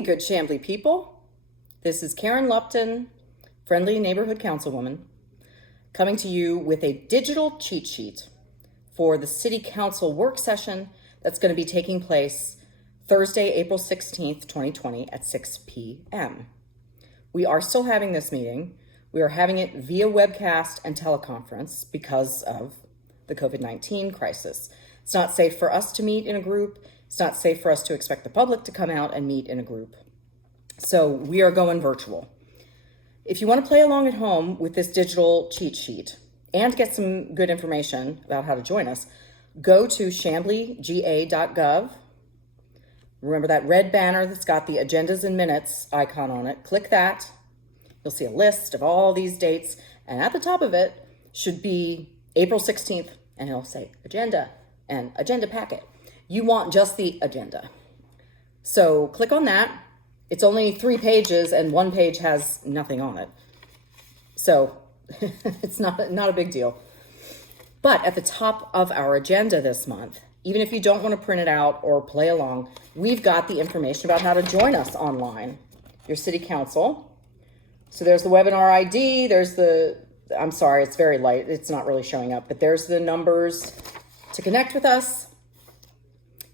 Hey, good Chamblee people. This is Karen Lupton, friendly neighborhood councilwoman, coming to you with a digital cheat sheet for the City Council work session that's going to be taking place Thursday, April 16th, 2020 at 6 p.m. We are still having this meeting. We are having it via webcast and teleconference because of the COVID-19 crisis. It's not safe for us to meet in a group. It's not safe for us to expect the public to come out and meet in a group. So we are going virtual. If you want to play along at home with this digital cheat sheet and get some good information about how to join us, go to chambleega.gov. Remember that red banner that's got the agendas and minutes icon on it. Click that. You'll see a list of all these dates, and at the top of it should be April 16th, and it'll say agenda and agenda packet. You want just the agenda. So click on that. It's only 3 pages and 1 page has nothing on it. So it's not a big deal. But at the top of our agenda this month, even if you don't want to print it out or play along, we've got the information about how to join us online. Your city council. So there's the webinar ID. There's I'm sorry, it's very light. It's not really showing up, but there's the numbers to connect with us.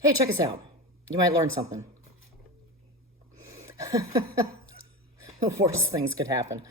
Hey, check us out. You might learn something. Worse things could happen.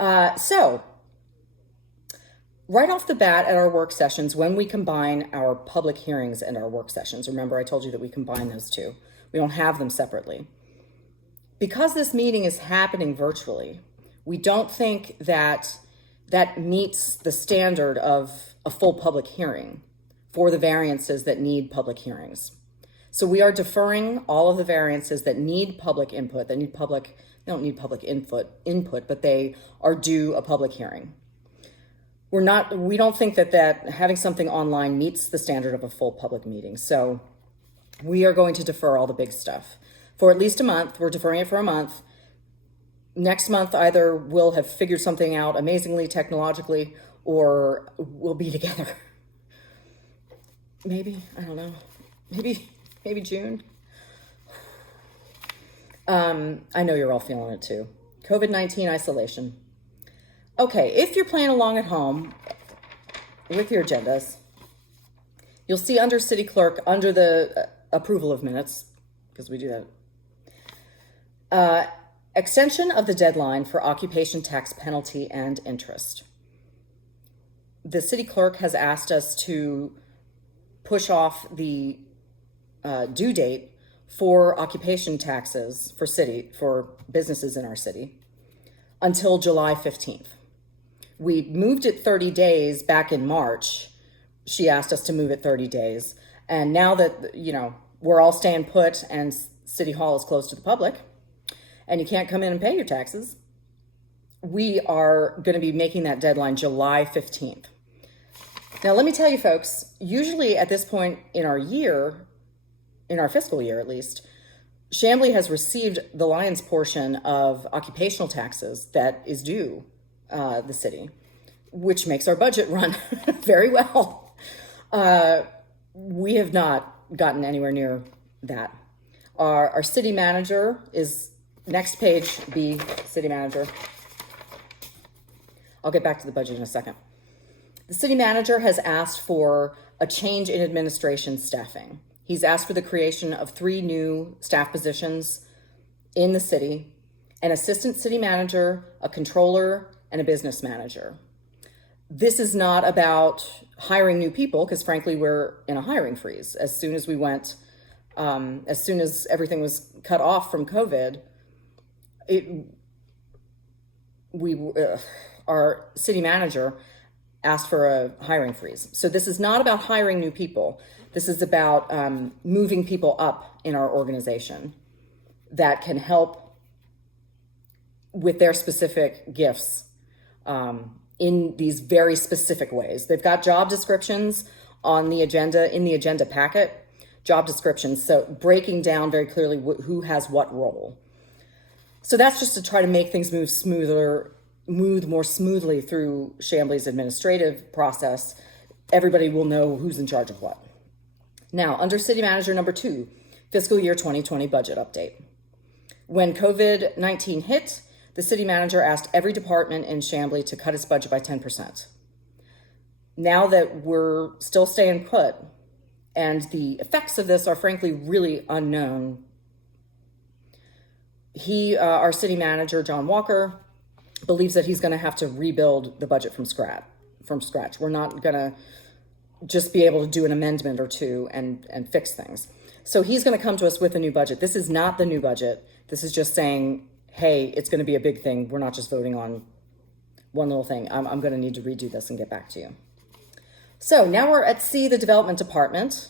So, right off the bat at our work sessions, when we combine our public hearings and our work sessions, remember I told you that we combine those two. We don't have them separately. Because this meeting is happening virtually, we don't think that that meets the standard of a full public hearing for the variances that need public hearings. So we are deferring all of the variances that need public input, they don't need public input, but they are due a public hearing. We don't think that having something online meets the standard of a full public meeting. So we are going to defer all the big stuff for at least a month. We're deferring it for a month. Next month, either we'll have figured something out amazingly technologically or we'll be together. Maybe, I don't know, maybe June. I know you're all feeling it too. COVID-19 isolation. Okay, if you're playing along at home with your agendas, you'll see under City Clerk, under the approval of minutes, because we do that, extension of the deadline for occupation tax penalty and interest. The City Clerk has asked us to push off the due date for occupation taxes for businesses in our city until July 15th. We moved it 30 days back in March. She asked us to move it 30 days. And now that, we're all staying put and City Hall is closed to the public and you can't come in and pay your taxes, we are going to be making that deadline July 15th. Now, let me tell you folks, usually at this point in our fiscal year at least, Chamblee has received the lion's portion of occupational taxes that is due the city, which makes our budget run very well. We have not gotten anywhere near that. Our city manager is next page, B, city manager. I'll get back to the budget in a second. The city manager has asked for a change in administration staffing. He's asked for the creation of 3 new staff positions in the city, an assistant city manager, a controller, and a business manager. This is not about hiring new people, because frankly, we're in a hiring freeze. As soon as everything was cut off from COVID, our city manager asked for a hiring freeze. So this is not about hiring new people. This is about moving people up in our organization that can help with their specific gifts in these very specific ways. They've got job descriptions on the agenda, in the agenda packet, job descriptions. So breaking down very clearly who has what role. So that's just to try to make things move more smoothly through Chamblee's administrative process. Everybody will know who's in charge of what. Now, under City Manager number 2, fiscal year 2020 budget update. When COVID-19 hit, the city manager asked every department in Chamblee to cut its budget by 10%. Now that we're still staying put, and the effects of this are frankly really unknown, our city manager, John Walker, believes that he's going to have to rebuild the budget from scratch. We're not going to just be able to do an amendment or two and fix things. So he's going to come to us with a new budget. This is not the new budget. This is just saying, hey, it's going to be a big thing. We're not just voting on one little thing. I'm going to need to redo this and get back to you. So now we're at C, the development department.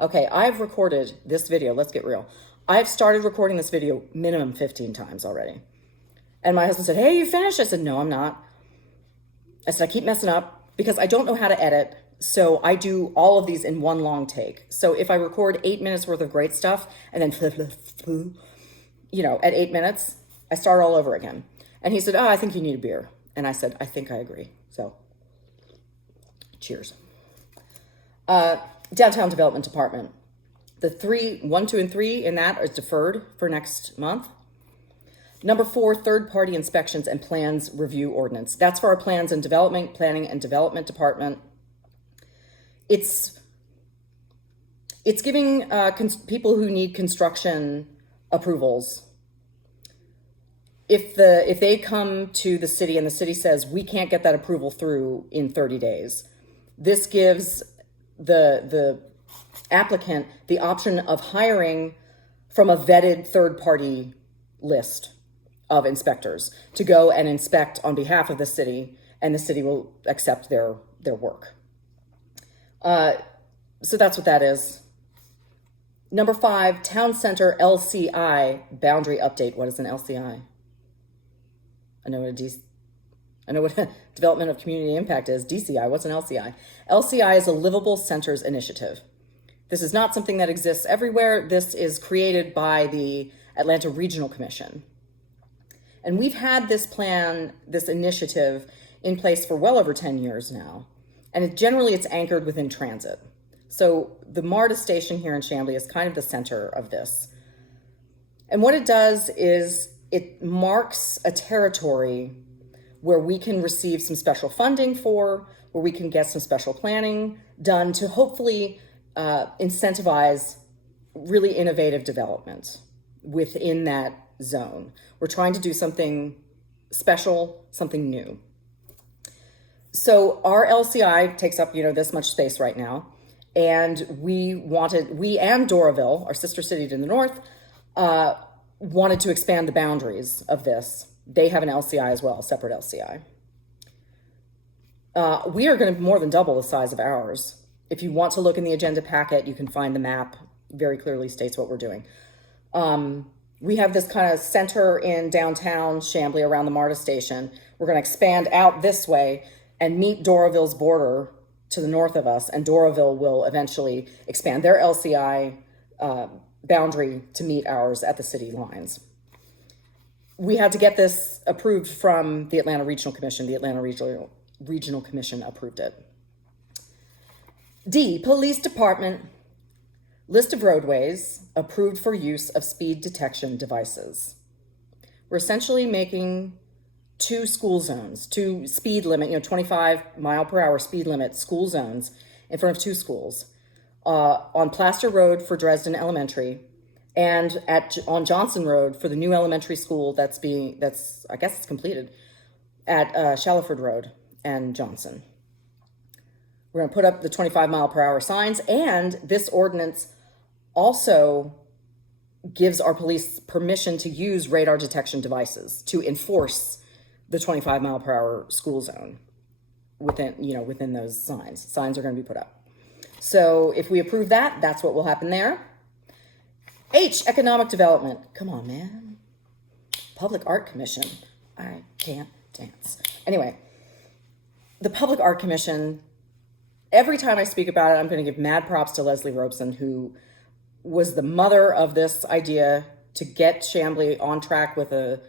Okay, I've recorded this video. Let's get real. I've started recording this video minimum 15 times already. And my husband said, hey, you finished? I said, no, I'm not. I said, I keep messing up because I don't know how to edit. So I do all of these in one long take. So if I record 8 minutes worth of great stuff and then, at 8 minutes, I start all over again. And he said, oh, I think you need a beer. And I said, I think I agree. So cheers. Downtown Development Department. The 1, 2, and 3 in that is deferred for next month. Number 4, third-party inspections and plans review ordinance. That's for our planning and development department. It's giving people who need construction approvals. If they come to the city and the city says we can't get that approval through in 30 days, this gives the applicant the option of hiring from a vetted third-party list of inspectors to go and inspect on behalf of the city, and the city will accept their work. So that's what that is. Number 5, Town Center LCI boundary update. What is an LCI? I know what Development of Community Impact is. DCI, what's an LCI? LCI is a Livable Centers Initiative. This is not something that exists everywhere. This is created by the Atlanta Regional Commission. And we've had this initiative in place for well over 10 years now. And generally it's anchored within transit. So the MARTA station here in Chamblee is kind of the center of this. And what it does is it marks a territory where we can receive some special funding where we can get some special planning done to hopefully incentivize really innovative development within that zone. We're trying to do something special, something new. So our LCI takes up, this much space right now. And we and Doraville, our sister city to the north, wanted to expand the boundaries of this. They have an LCI as well, a separate LCI. We are going to more than double the size of ours. If you want to look in the agenda packet, you can find the map. Very clearly states what we're doing. We have this kind of center in downtown Chamblee around the MARTA station. We're going to expand out this way and meet Doraville's border to the north of us, and Doraville will eventually expand their LCI boundary to meet ours at the city lines. We had to get this approved from the Atlanta Regional Commission. The Atlanta Regional Commission approved it. D, Police Department. List of roadways approved for use of speed detection devices. We're essentially making 2 school zones, 2 speed limit, 25 mile per hour speed limit school zones in front of 2 schools. On Plaster Road for Dresden Elementary, and on Johnson Road for the new elementary school that's I guess it's completed, at Shallowford Road and Johnson. We're going to put up the 25 mile per hour signs, and this ordinance also gives our police permission to use radar detection devices to enforce the 25 mile per hour school zone within those signs. Signs are going to be put up. So if we approve that, that's what will happen there. H, economic development. Come on, man. Public Art Commission. I can't dance. Anyway, the Public Art Commission, every time I speak about it, I'm going to give mad props to Leslie Robeson, who was the mother of this idea to get Chamblee on track with a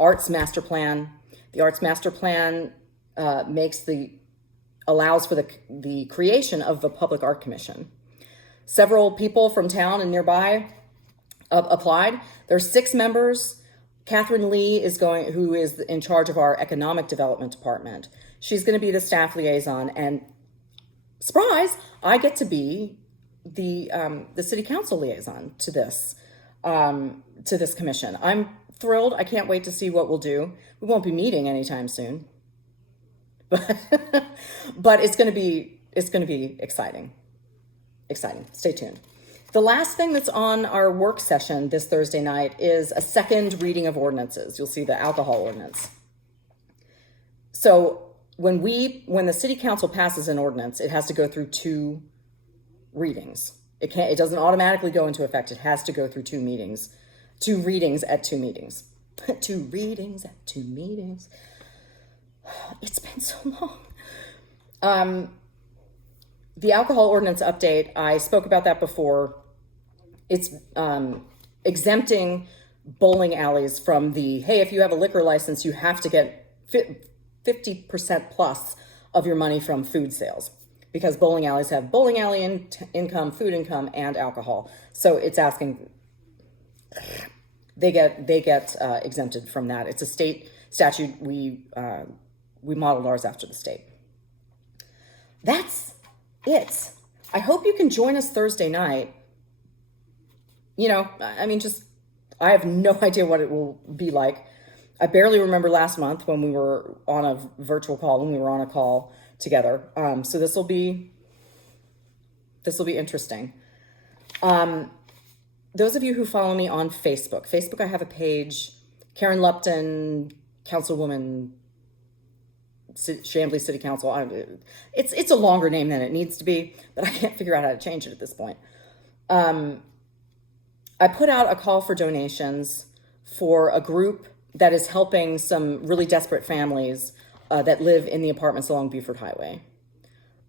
arts master plan. The arts master plan allows for the creation of the Public Art Commission. Several people from town and nearby applied. There's 6 members. Catherine Lee who is in charge of our economic development department. She's going to be the staff liaison, and surprise, I get to be the city council liaison to this commission. I'm thrilled. I can't wait to see what we'll do. We won't be meeting anytime soon, but it's going to be exciting. Exciting. Stay tuned. The last thing that's on our work session this Thursday night is a second reading of ordinances. You'll see the alcohol ordinance. So when the city council passes an ordinance, it has to go through 2 readings. It doesn't automatically go into effect. It has to go through 2 readings at 2 meetings. 2 readings at 2 meetings. It's been so long. The alcohol ordinance update, I spoke about that before. It's exempting bowling alleys from hey, if you have a liquor license, you have to get 50% plus of your money from food sales, because bowling alleys have bowling alley income, food income, and alcohol. So it's asking, they get exempted from that. It's a state statute. We modeled ours after the state. That's it. I hope you can join us Thursday night. I have no idea what it will be like. I barely remember last month when we were on a virtual call, when we were on a call together. So this will be interesting. Those of you who follow me on Facebook, I have a page, Karen Lupton, Councilwoman, Chamblee City Council. It's a longer name than it needs to be, but I can't figure out how to change it at this point. I put out a call for donations for a group that is helping some really desperate families that live in the apartments along Buford Highway.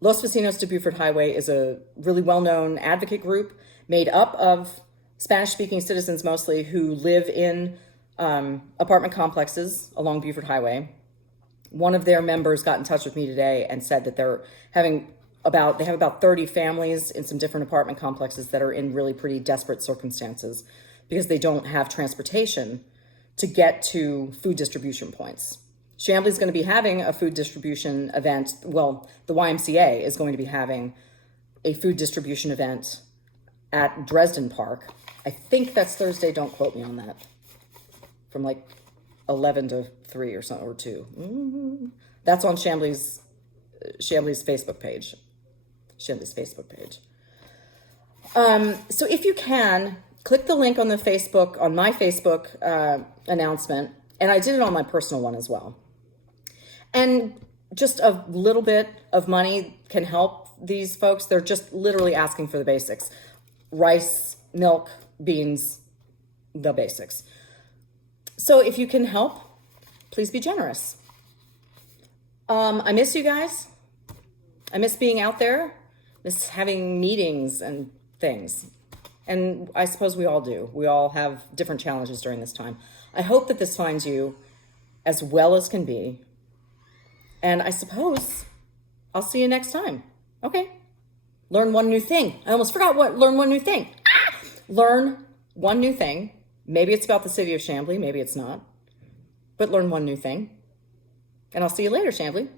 Los Vecinos de Buford Highway is a really well-known advocate group made up of Spanish-speaking citizens mostly who live in apartment complexes along Buford Highway. One of their members got in touch with me today and said that they have about 30 families in some different apartment complexes that are in really pretty desperate circumstances because they don't have transportation to get to food distribution points. Chamblee is going to be having a food distribution event. Well, the YMCA is going to be having a food distribution event at Dresden Park. I think that's Thursday. Don't quote me on that. From like 11 to 3 or something, or 2. That's on Chamblee's Facebook page. Chamblee's Facebook page. So if you can, click the link on my Facebook announcement, and I did it on my personal one as well. And just a little bit of money can help these folks. They're just literally asking for the basics. Rice, milk, beans, the basics. So if you can help, please be generous. I miss you guys. I miss being out there, miss having meetings and things. And I suppose we all do. We all have different challenges during this time. I hope that this finds you as well as can be. And I suppose I'll see you next time. Okay. Learn one new thing. I almost forgot learn one new thing. Learn one new thing. Maybe it's about the city of Chamblee. Maybe it's not. But learn one new thing. And I'll see you later, Chamblee.